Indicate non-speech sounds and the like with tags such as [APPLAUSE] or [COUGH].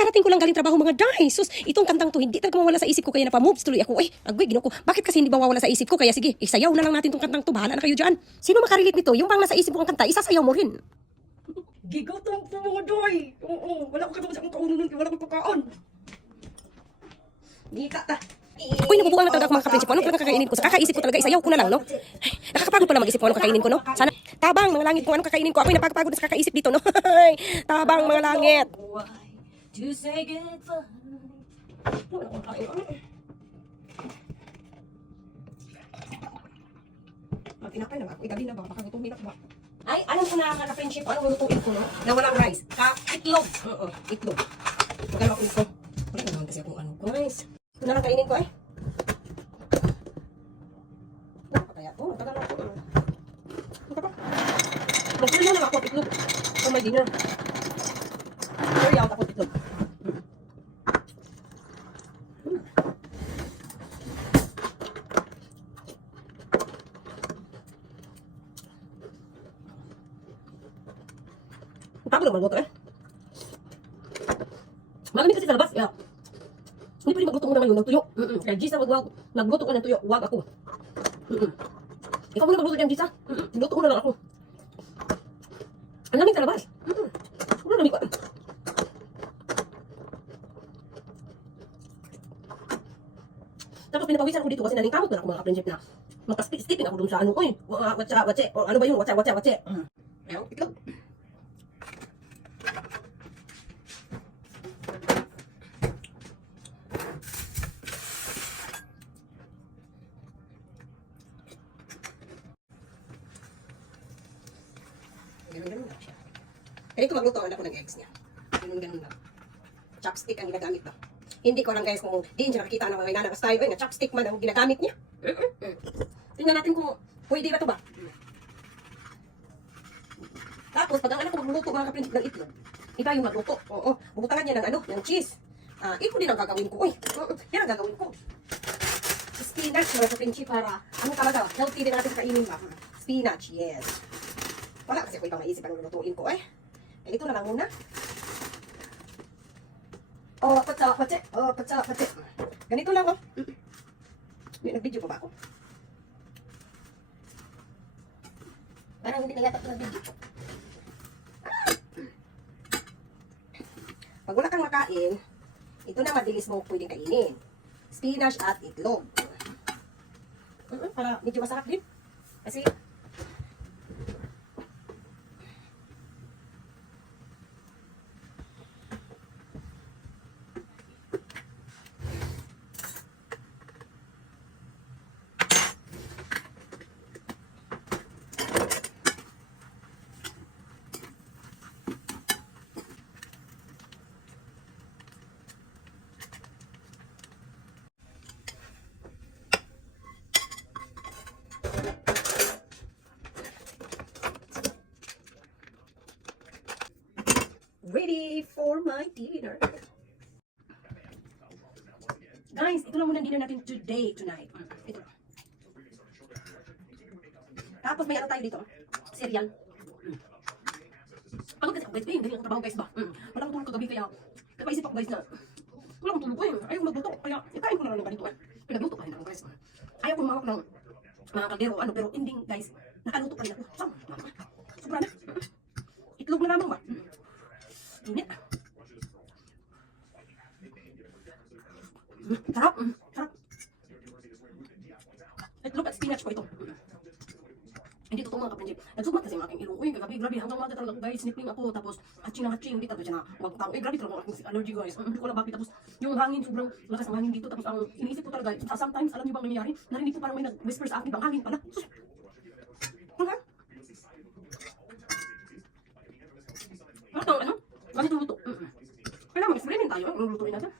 Kakarating ko lang galing trabaho mga day. Sus, itong kantang to, hindi talaga mawala sa isip ko kaya napamoves tuloy ako. Eh, agoy, gino ko. Bakit kasi hindi ba mawala sa isip ko? Kaya sige, isayaw na lang natin tong kantang to. Bahala na kayo dyan. Sino makarelate nito? Yung bang nasa isip ko ang kanta, isasayaw mo rin. Gigatong po mga day. Oo, wala ko katapos akong kaununan wala ko pagkaon. Nika ta. Uy, nabubuang na talaga ako mga kaprinsip ko. Ano talaga kakainin ko? Sa kakaisip ko talaga, isayaw ko na lang, no? Ay, nakakapagod pala mag-isip kung ano kakainin ko, no? Sana, tabang, mga langit kung ano kakainin ko. Ako'y napagpagod sa kakaisip dito, no? [LAUGHS] tabang, mga langit. To say goodbye. Wala akong kain. Magtinapay na ba? Uy, gabi na ba? Baka gutumin ako ba? Ay, alam ko na mga friendship, anong lulutuin ko, no? Na walang rice. Ka, itlog. Oo, itlog. Magkano ako ito? Wala naman kasi akong ano. Rice. Ito na lang kainin ko, eh. Pa? Oh, tagal na ako. Ano ka ba? Magkulo na lang ako, itlog. Oh, may dinner. Carry out ako itlog. Paano naman magluto eh? Malamig kasi sa labas. Kaya, hindi pwede magluto naman yung ng tuyo. Mm-mm. Kaya Gisa, wag, wag, magluto ka ng tuyo. Wag ako. Mm-mm. Ikaw muna magluto dyan, Gisa. Mm-mm. Luto mo na lang ako. Ang lamig sa labas. Mm-mm. Wala lamig ko. Tapos pinapawisan ko dito kasi nalingkamot na ako mga ka-friendship na magka-stipping ako dun sa ano, uy, wa- watsa, watse, o ano ba yun, watsa, watsa, watse. Mm. Ayun, itlog. Ganun-ganun lang siya. Kaya ito magluto ako ng eggs niya. Ganun-ganun lang. Chopstick ang ginagamit ba? Hindi ko lang guys kung di niya nakakita ng mga inanabas tayo. Ay, na chopstick man ang ginagamit niya. Tingnan natin kung pwede ba ito ba? Tapos, pag ang anak ko magluto mga kaprinsip ng itlog, iba yung magluto. Oo, bubutangan niya ng ano, ng cheese. Ah, ito din ang gagawin ko. Uy, mm, yan ang gagawin ko. Spinach mga kaprinsip para, ano talaga, healthy din natin kainin ba? Spinach, yes. Wala kasi ako ibang maisip ang lulutuin ko eh. Eh, ito na lang muna. Oh, patsa, patse. Oh, patsa, patse. Ganito lang, oh. May nag-video pa ba ako? Parang hindi na yata ito nag-video. Pag wala kang makain, ito na mabilis mo pwedeng kainin. Spinach at itlog. Para medyo masarap din. Kasi ready for my dinner. Guys, ito lang muna ang dinner natin today, tonight. Ito. Tapos may ano tayo dito. Cereal. Mm. Pagod kasi ako guys, eh, galing ako trabaho guys ba? Mm. Wala akong tulog kagabi kaya napaisip ako guys na wala akong tulog ko eh. Ayaw magluto. Kaya ikain ko na lang ng ganito eh. Pinagluto pa rin ako guys. Ayaw ko mawak ng mga kaldero ano pero ending guys, nakaluto pa rin ako. Sam, sobra na. Mm. Itlog na naman ba? Mm. Init. Mm, Sarap. Mm, Sarap. Itlog at spinach po ito. Hindi totoo mga kaprenjip. Nagsumat kasi ang aking ilong. Uy, kagabi, grabe. Hanggang mata talaga guys. Sniffing ako. Tapos, hatching na hatching. Hindi talaga siya na magtao. Eh, grabe talaga ang aking allergy guys. Mm, Hindi ko alam bakit. Tapos, yung hangin, sobrang lakas ng hangin dito. Tapos, ang iniisip ko talaga, sometimes, alam niyo bang nangyayari? Narinig ko parang may nag-whisper sa akin. Bang hangin pala. Sus. Okay. Ano to? Ano? Bakit luto? Mm-mm. Kailangan mag-experiment tayo. Ang lutuin natin.